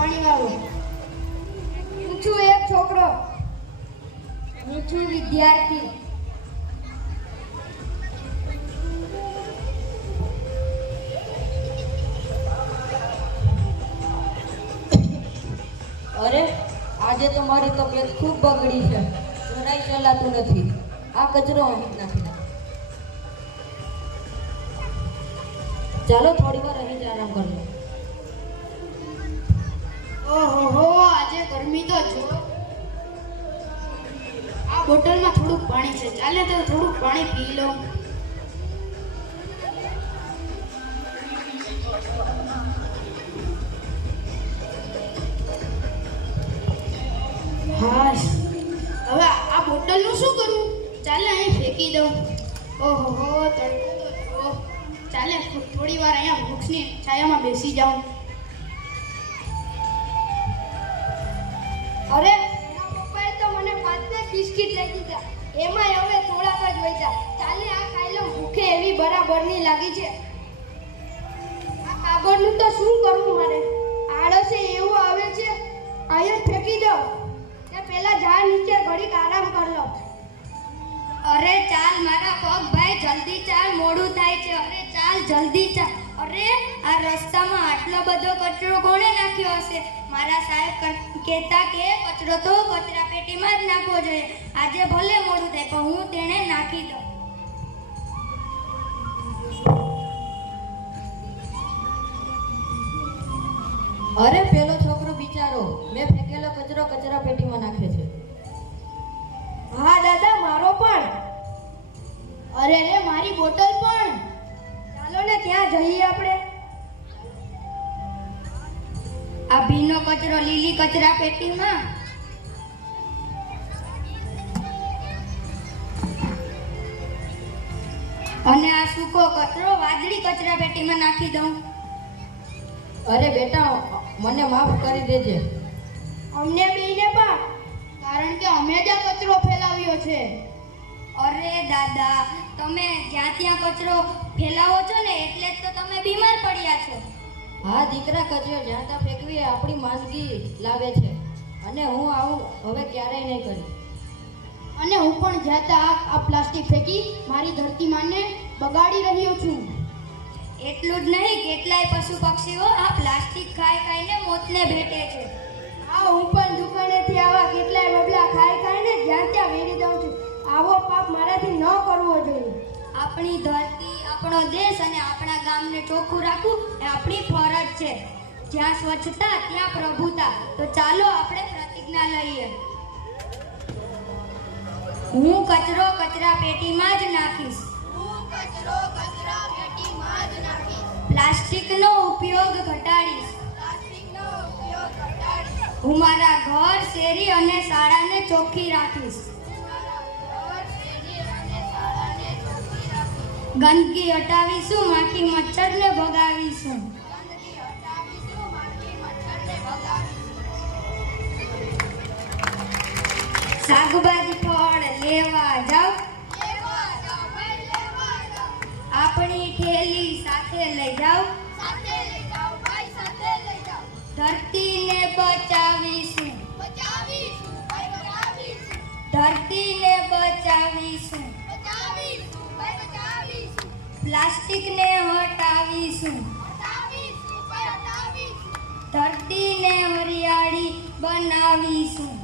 પાણી વાળો હું છું એક છોકરો. હું છું વિદ્યાર્થી. અરે, આજે તો મારી તબિયત ખૂબ બગડી છે. જરાય ચલાતું નથી. આ કચરો અહીં નથી ચાલો થોડી વાર અહીં જ આરામ કરજો ઓહો, આજે ગરમી તો જો. આ બોટલમાં થોડુંક પાણી છે. ચાલે તો થોડુંક પાણી પી લઉં. હાશ. હવે આ બોટલનું શું કરવું ચાલે, અહીં ફેંકી દઉં. ઓહો, તડકો ચાલે થોડી વાર અહીંયા વૃક્ષની છાયામાં બેસી જાઉં. અરે પપ્પાએ તો મને પાંચને બિસ્કિટ લઈ દીધા. એમાંય હવે થોડાક જ વેચા ચાલે, આ ખાઈ લો ભૂખે એવી બરાબરની લાગી છે. આ કાગળનું તો શું કરવું મારે? આળસે એવું આવે છે, અહીંયા ફેંકી દો. તે પેલા ઝાડ નીચે ઘડીક આરામ કર લો. અરે ચાલ, મારા પગ ભાઈ જલ્દી ચાલ, મોડું થાય છે. અરે ચાલ, જલ્દી ચાલ. અરે આ રસ્તામાં આટલો બધો કચરો કોણે નાખ્યો હશે? મારા સાહેબ કહેતા કે કચરો તો કચરા પેટીમાં જ નાખવો જોઈએ. આજે ભલે મોડું થાય પણ હું તેને નાખી દઉં. અરે પેલો છોકરો બિચારો મેં ફેંકેલો કચરો કચરા પેટીમાં નાખે છે. હા દાદા મારો પણ. અરે રે મારી બોટલ પણ. ને ત્યાં જઈએ આપણે? આ ભીનો કચરો, લીલી કચરા પેટીમાં? અને આ સૂકો કચરો વાદળી કચરા પેટીમાં નાખી દઉં. અરે બેટા, મને માફ કરી દેજે. અમને બેયને પણ, કારણ કે અમે જ કચરો ફેલાવ્યો છે. અરે દાદા તમે જ્યાં ત્યાં કચરો ફેલાવો છો ને એટલે જ તો તમે બીમાર પડ્યા છો. હા દીકરા કચરો જ્યાં ત્યાં ફેંકવી આપણી માંદગી લાવે છે. અને હું આવું હવે ક્યારેય નહીં કરું. અને હું પણ જ્યાં ત્યાં આ પ્લાસ્ટિક ફેંકી મારી ધરતી માને બગાડી રહ્યો છું. એટલું જ નહીં કેટલાય પશુ પક્ષીઓ આ પ્લાસ્ટિક ખાઈ ખાઈને મોતને ભેટે છે. મારાથી ન કરવો જોઈએ. આપણી ધરતી, આપણો દેશ અને આપણા ગામને ચોખ્ખું રાખવું એ આપણી ફરજ છે. જ્યાં સ્વચ્છતા, ત્યાં પ્રભુતા. તો ચાલો આપણે પ્રતિજ્ઞા લઈએ. હું કચરો કચરા પેટીમાં જ નાખીશ. પ્લાસ્ટિકનો ઉપયોગ ઘટાડીશ. હું મારા ઘર, શેરી અને શાળાને ચોખ્ખી રાખીશ. ગંદકી હટાવીશું, માખી મચ્છરને ભગાવીશું. શાકભાજી ફળ લેવા જાવ આપણી થેલી સાથે લઈ જાવ ધરતીને બચાવીશું. ધરતીને પ્લાસ્ટિકને હટાવીશું. ધરતીને હરિયાળી બનાવીશું.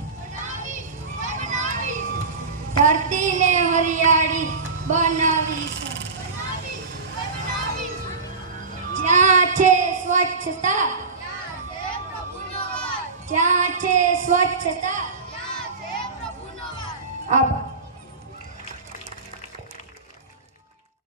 ધરતીને હરિયાળી બનાવીશું. જ્યાં છે સ્વચ્છતા જ્યાં છે સ્વચ્છતા. આભાર.